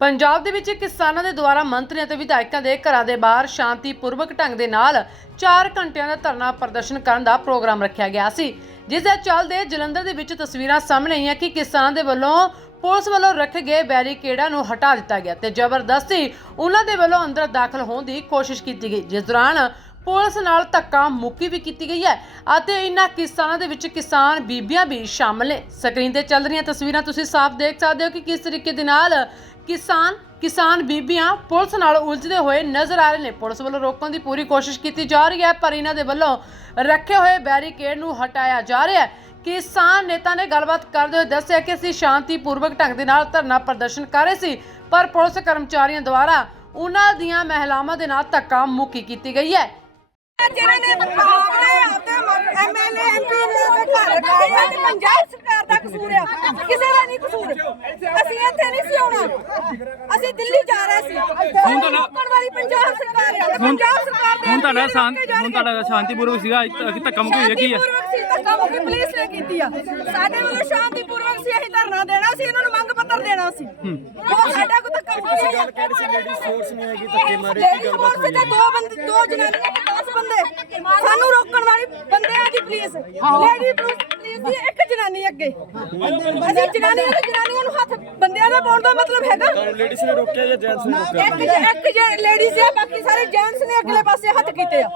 ਪੰਜਾਬ ਦੇ ਵਿੱਚ ਕਿਸਾਨਾਂ ਦੇ ਦੁਆਰਾ ਮੰਤਰੀਆਂ ਤੇ ਵਿਧਾਇਕਾਂ ਦੇ ਘਰਾਂ ਦੇ ਬਾਹਰ ਸ਼ਾਂਤੀਪੂਰਵਕ ਢੰਗ ਦੇ ਨਾਲ 4 ਘੰਟਿਆਂ ਦਾ ਧਰਨਾ ਪ੍ਰਦਰਸ਼ਨ ਕਰਨ ਦਾ ਪ੍ਰੋਗਰਾਮ ਰੱਖਿਆ ਗਿਆ ਸੀ, ਜਿਸ ਦੇ ਚੱਲਦੇ ਜਲੰਧਰ ਦੇ ਵਿੱਚ ਤਸਵੀਰਾਂ ਸਾਹਮਣੇ ਆਈਆਂ ਕਿ ਕਿਸਾਨਾਂ ਦੇ ਵੱਲੋਂ ਪੁਲਿਸ ਵੱਲੋਂ ਰੱਖੇ ਗਏ ਬੈਰੀਕੇਡਾਂ ਨੂੰ ਹਟਾ ਦਿੱਤਾ ਗਿਆ ਤੇ ਜ਼ਬਰਦਸਤੀ ਉਹਨਾਂ ਦੇ ਵੱਲੋਂ ਅੰਦਰ ਦਾਖਲ ਹੋਣ ਦੀ ਕੋਸ਼ਿਸ਼ ਕੀਤੀ ਗਈ, ਜਿਸ ਦੌਰਾਨ ਪੁਲਿਸ ਨਾਲ ਧੱਕਾ ਮੁੱਕੀ ਵੀ ਕੀਤੀ ਗਈ ਹੈ ਅਤੇ ਇਨ੍ਹਾਂ ਕਿਸਾਨਾਂ ਦੇ ਵਿੱਚ ਕਿਸਾਨ ਬੀਬੀਆਂ ਵੀ ਸ਼ਾਮਲ ਨੇ। ਸਕਰੀਨ ਤੇ ਚੱਲ ਰਹੀਆਂ ਤਸਵੀਰਾਂ ਤੁਸੀਂ ਸਾਫ਼ ਦੇਖ ਸਕਦੇ ਹੋ ਕਿ ਕਿਸ ਤਰੀਕੇ ਦੇ ਨਾਲ ਕਿਸਾਨ ਕਿਸਾਨ ਬੀਬੀਆਂ ਪੁਲਿਸ ਨਾਲ ਉਲਝਦੇ ਹੋਏ ਨਜ਼ਰ ਆ ਰਹੇ ਨੇ। ਪੁਲਿਸ ਵੱਲੋਂ ਰੋਕਣ ਦੀ ਪੂਰੀ ਕੋਸ਼ਿਸ਼ ਕੀਤੀ ਜਾ ਰਹੀ ਹੈ, ਪਰ ਇਹਨਾਂ ਦੇ ਵੱਲੋਂ ਰੱਖੇ ਹੋਏ ਬੈਰੀਕੇਡ ਨੂੰ ਹਟਾਇਆ ਜਾ ਰਿਹਾ ਹੈ। ਕਿਸਾਨ ਨੇਤਾ ਨੇ ਗੱਲਬਾਤ ਕਰਦੇ ਹੋਏ ਦੱਸਿਆ ਕਿ ਅਸੀਂ ਸ਼ਾਂਤੀਪੂਰਵਕ ਢੰਗ ਦੇ ਨਾਲ ਧਰਨਾ ਪ੍ਰਦਰਸ਼ਨ ਕਰ ਰਹੇ ਸੀ, ਪਰ ਪੁਲਿਸ ਕਰਮਚਾਰੀਆਂ ਦੁਆਰਾ ਉਹਨਾਂ ਦੀਆਂ ਮਹਿਲਾਵਾਂ ਦੇ ਨਾਲ ਧੱਕਾ ਮੁੱਕੀ ਕੀਤੀ ਗਈ ਹੈ। ਜਿਨ੍ਹਾਂ ਨੇ ਆਪਣੇ ਆਪਦੇ ਐਮਐਲਏ ਐਮਪੀ ਨੇ ਉਹਦੇ ਘਰ ਗਏ ਆ ਤੇ ਪੰਜਾਬ ਸਰਕਾਰ ਦਾ ਕਸੂਰ ਆ। ਕਿਸੇ ਦਾ ਨਹੀਂ ਕਸੂਰ। ਅਸੀਂ ਇੱਥੇ ਨਹੀਂ ਸੀ ਆਉਣਾ। ਅਸੀਂ ਦਿੱਲੀ ਜਾ ਰਹੇ ਸੀ। ਹੁਣ ਤੁਹਾਡਾ- ਰੋਕਣ ਵਾਲੀ ਪੰਜਾਬ ਸਰਕਾਰ ਆ ਤੇ ਪੰਜਾਬ ਸਰਕਾਰ ਦੇ ਹੁਣ ਤੁਹਾਡਾ ਸ਼ਾਂਤ। ਹੁਣ ਤੁਹਾਡਾ ਸ਼ਾਂਤੀਪੂਰਵਕ ਸੀਗਾ ਕਿ ਧੱਕਾ ਮੁੱਕੀ ਹੋਈ ਹੈ ਕੀ ਸੀ ਧੱਕਾ ਮੁੱਕੀ ਪੁਲਿਸ ਨੇ ਕੀਤੀ ਆ। ਸਾਡੇ ਵੱਲੋਂ ਸ਼ਾਂਤੀਪੂਰਵਕ ਸੀ ਅਸੀਂ ਧਰਨਾ ਦੇਣਾ ਸੀ ਇਹਨਾਂ ਨੂੰ ਮੰਗ ਪੱਤਰ ਦੇਣਾ ਸੀ। ਉਹ ਸਾਡਾ ਕੋਈ ਧੱਕਾ ਮੁੱਕੀ ਗੱਲ ਕਿਹੜੀ ਸੀ ਲੇਡੀਜ਼ ਫੋਰਸ ਨਹੀਂ ਹੈਗੀ ਧੱਕੇ ਮਾਰੇ ਕੀ ਗੱਲ ਤੇ ਦੋ ਬੰਦੇ ਦੋ ਜਨਾਨੀਆਂ ਤੇ 10 ਬੰਦੇ। ਸਾਨੂੰ ਰੋਕਣ ਵਾਲੀ ਬੰਦੇ ਆ ਜੀ ਪਲੀਜ਼ ਲੇਡੀ ਪੁਲਿਸ ਦੀ ਇੱਕ ਜਨਾਨੀ ਅੱਗੇ। ਅਸੀਂ ਜਨਾਨੀਆਂ ਤੇ ਜਨਾਨੀਆਂ ਨੂੰ ਹੱਥ ਬੰਦਿਆਂ ਦਾ ਪਾਉਣ ਦਾ ਮਤਲਬ ਹੈਗਾ। ਲੇਡੀਜ਼ ਨੇ ਰੋਕਿਆ ਜਾਂ ਜੈਂਟਸ ਨੇ ਰੋਕਿਆ? ਇੱਕ ਇੱਕ ਲੇਡੀਜ਼ ਆ ਬਾਕੀ ਸਾਰੇ ਜੈਂਟਸ ਨੇ ਅਗਲੇ ਪਾਸੇ ਹੱਥ ਕੀਤੇ ਆ।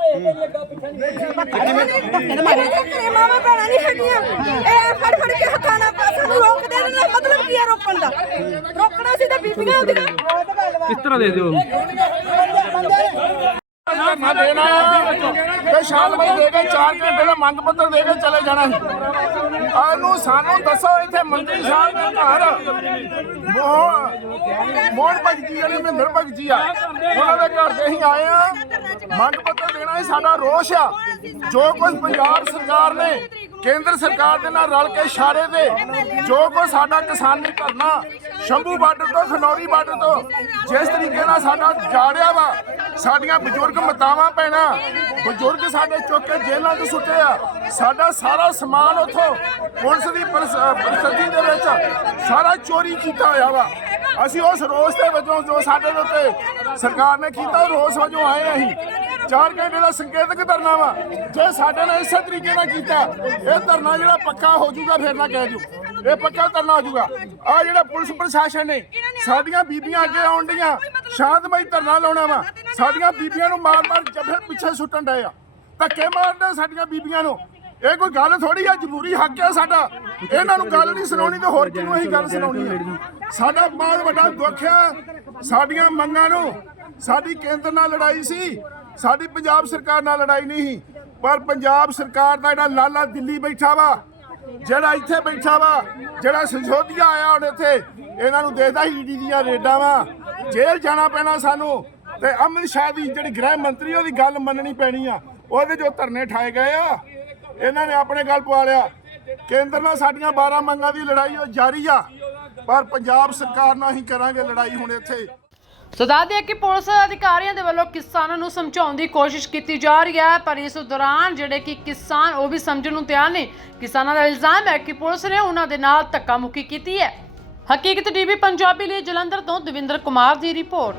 ਘਰੇ ਮਾਵਾਂ ਭੈਣਾਂ ਨਹੀਂ ਹੈਗੀਆਂ? ਇਹ ਫੜ ਫੜ ਕੇ ਹੱਥਾਂ ਨਾਲ ਸਾਨੂੰ ਰੋਕਦੇ ਨੇ ਇਹਦਾ ਮਤਲਬ ਕੀ ਹੈ ਰੋਕਣ ਦਾ? ਰੋਕਣਾ ਸੀ ਤਾਂ ਬੀਬੀਆਂ ਹੁੰਦੀਆਂ ਕਿਸ ਤਰ੍ਹਾਂ ਦੇ ਦਿਓ? ਨਾ ਦੇਣਾ। ਤੇ ਸ਼ਾਮ ਦੇ ਕੇ 4 ਘੰਟੇ ਦਾ ਮੰਗ ਪੱਤਰ ਦੇ ਕੇ ਚਲੇ ਜਾਣਾ ਸੀ। ਆਨੂੰ ਸਾਨੂੰ ਦੱਸੋ ਇੱਥੇ ਮੰਤਰੀ ਸਾਹਿਬ ਦੇ ਘਰ ਮੋਹਨ ਮੋਹਨ ਭਗਤੀ ਵਾਲੇ ਮਹਿੰਦਰ ਭਗਤੀ ਆ। ਉਹਨਾਂ ਦੇ ਘਰ ਤੇ ਅਸੀਂ ਆਏ ਆ। ਮੰਗ ਪੱਤਰ ਦੇਣਾ ਹੀ ਸਾਡਾ ਰੋਸ਼ ਆ। ਜੋ ਕੁਝ ਪੰਜਾਬ ਸਰਕਾਰ ਨੇ, ਕੇਂਦਰ ਸਰਕਾਰ ਦੇ ਨਾਲ ਰਲ ਕੇ ਇਸ਼ਾਰੇ ਦੇ, ਜੋ ਕੁਝ ਸਾਡਾ ਕਿਸਾਨੀ ਧਰਨਾ ਸ਼ੰਭੂ ਬਾਰਡਰ ਤੋਂ ਖਨੌਰੀ ਬਾਰਡਰ ਤੋਂ। ਜਿਸ ਤਰੀਕੇ ਨਾਲ ਸਾਡਾ ਜਾੜਿਆ ਵਾ, ਸਾਡੀਆਂ ਬਜ਼ੁਰਗ ਮਤਾਵਾਂ ਪੈਣਾ ਬਜ਼ੁਰਗ ਸਾਡੇ ਚੁੱਕ ਕੇ ਜੇਲ੍ਹਾਂ 'ਚ ਸੁੱਟੇ ਆ। ਸਾਡਾ ਸਾਰਾ ਸਮਾਨ ਉੱਥੋਂ ਪੁਲਿਸ ਦੀ ਪਰਿਸ- ਦੇ ਵਿੱਚ ਸਾਰਾ ਚੋਰੀ ਕੀਤਾ ਹੋਇਆ ਵਾ। ਅਸੀਂ ਉਸ ਰੋਸ ਦੇ ਵਜੋਂ ਜੋ ਸਾਡੇ ਉੱਤੇ ਸਰਕਾਰ ਨੇ ਕੀਤਾ ਰੋਸ ਵਜੋਂ ਆਏ ਅਸੀਂ। 4 ਘੰਟੇ ਦਾ ਸੰਕੇਤਕ ਧਰਨਾ ਵਾ। ਜੇ ਸਾਡੇ ਨਾਲ ਇਸੇ ਤਰੀਕੇ ਨਾਲ ਕੀਤਾ, ਇਹ ਧਰਨਾ ਜਿਹੜਾ ਪੱਕਾ ਹੋ ਜਾਊਗਾ, ਫਿਰ ਨਾ ਕਹਿ ਦਿਓ ਇਹ ਪੱਕਾ ਧਰਨਾ ਹੋ ਜਾਊਗਾ। ਆ ਜਿਹੜਾ ਪੁਲਿਸ ਪ੍ਰਸ਼ਾਸਨ ਨੇ, ਸਾਡੀਆਂ ਬੀਬੀਆਂ ਅੱਗੇ ਆਉਣ ਡੀਆਂ, ਸ਼ਾਂਤਮਈ ਧਰਨਾ ਲਾਉਣਾ ਵਾ। ਸਾਡੀਆਂ ਬੀਬੀਆਂ ਨੂੰ ਮਾਰ-ਮਾਰ ਜੱਫੇ ਪਿੱਛੇ ਸੁੱਟਣ ਡਏ ਆ। ਧੱਕੇ ਮਾਰਦੇ ਸਾਡੀਆਂ ਬੀਬੀਆਂ ਨੂੰ। ਇਹ ਕੋਈ ਗੱਲ ਥੋੜੀ ਆ, ਜ਼ਰੂਰੀ ਹੱਕ ਆ ਸਾਡਾ। ਇਹਨਾਂ ਨੂੰ ਗੱਲ ਨਹੀਂ ਸੁਣਾਉਣੀ ਤੇ ਹੋਰ ਕਿਹਨੂੰ ਅਸੀਂ ਗੱਲ ਸੁਣਾਉਣੀ ਆ? ਸਾਡਾ ਬਹੁਤ ਵੱਡਾ ਦੁੱਖ ਆ। ਸਾਡੀਆਂ ਮੰਗਾਂ ਨੂੰ ਸਾਡੀ ਕੇਂਦਰ ਨਾਲ ਲੜਾਈ ਸੀ। ਸਾਡੀ ਪੰਜਾਬ ਸਰਕਾਰ ਨਾਲ ਲੜਾਈ ਨਹੀਂ ਸੀ, ਪਰ ਪੰਜਾਬ ਸਰਕਾਰ ਦਾ ਜਿਹੜਾ ਲਾਲਾ ਦਿੱਲੀ ਬੈਠਾ ਵਾ, ਜਿਹੜਾ ਇੱਥੇ ਬੈਠਾ ਵਾ, ਜਿਹੜਾ ਸੰਸ਼ੋਧੀਆ ਆਇਆ ਹੁਣ ਇੱਥੇ, ਇਹਨਾਂ ਨੂੰ ਦੇਖਦਾ ਈਡੀ ਦੀਆਂ ਰੇਡਾਂ ਵਾ, ਜੇਲ੍ਹ ਜਾਣਾ ਪੈਣਾ ਸਾਨੂੰ, ਤੇ ਅਮਿਤ ਸ਼ਾਹ ਦੀ ਜਿਹੜੀ ਗ੍ਰਹਿ ਮੰਤਰੀ ਉਹਦੀ ਗੱਲ ਮੰਨਣੀ ਪੈਣੀ ਆ। ਉਹਦੇ ਜੋ ਧਰਨੇ ਠਾਏ ਗਏ ਆ, ਇਹਨਾਂ ਨੇ ਆਪਣੇ ਗੱਲ ਪਵਾ ਲਿਆ। ਕੇਂਦਰ ਨਾਲ ਸਾਡੀਆਂ 12 ਮੰਗਾਂ ਦੀ ਲੜਾਈ ਉਹ ਜਾਰੀ ਆ, ਪਰ ਪੰਜਾਬ ਸਰਕਾਰ ਨਾਲ ਹੀ ਕਰਾਂਗੇ ਲੜਾਈ ਹੁਣ ਇੱਥੇ। ਸੋ ਦੱਸਦੇ ਕਿ ਪੁਲਿਸ ਅਧਿਕਾਰੀਆਂ ਦੇ ਵੱਲੋਂ ਕਿਸਾਨਾਂ ਨੂੰ ਸਮਝਾਉਣ ਦੀ ਕੋਸ਼ਿਸ਼ ਕੀਤੀ ਜਾ ਰਹੀ ਹੈ, ਪਰ ਇਸ ਦੌਰਾਨ ਜਿਹੜੇ ਕਿ ਕਿਸਾਨ, ਉਹ ਵੀ ਸਮਝਣ ਨੂੰ ਤਿਆਰ ਨਹੀਂ ਕਿਸਾਨਾਂ ਦਾ ਇਲਜ਼ਾਮ ਹੈ ਕਿ ਪੁਲਿਸ ਨੇ ਉਹਨਾਂ ਦੇ ਨਾਲ ਧੱਕਾ ਮੁੱਕੀ ਕੀਤੀ ਹੈ। ਹਕੀਕਤ ਟੀਵੀ ਪੰਜਾਬੀ ਲਈ ਜਲੰਧਰ ਤੋਂ ਦਵਿੰਦਰ ਕੁਮਾਰ ਦੀ ਰਿਪੋਰਟ।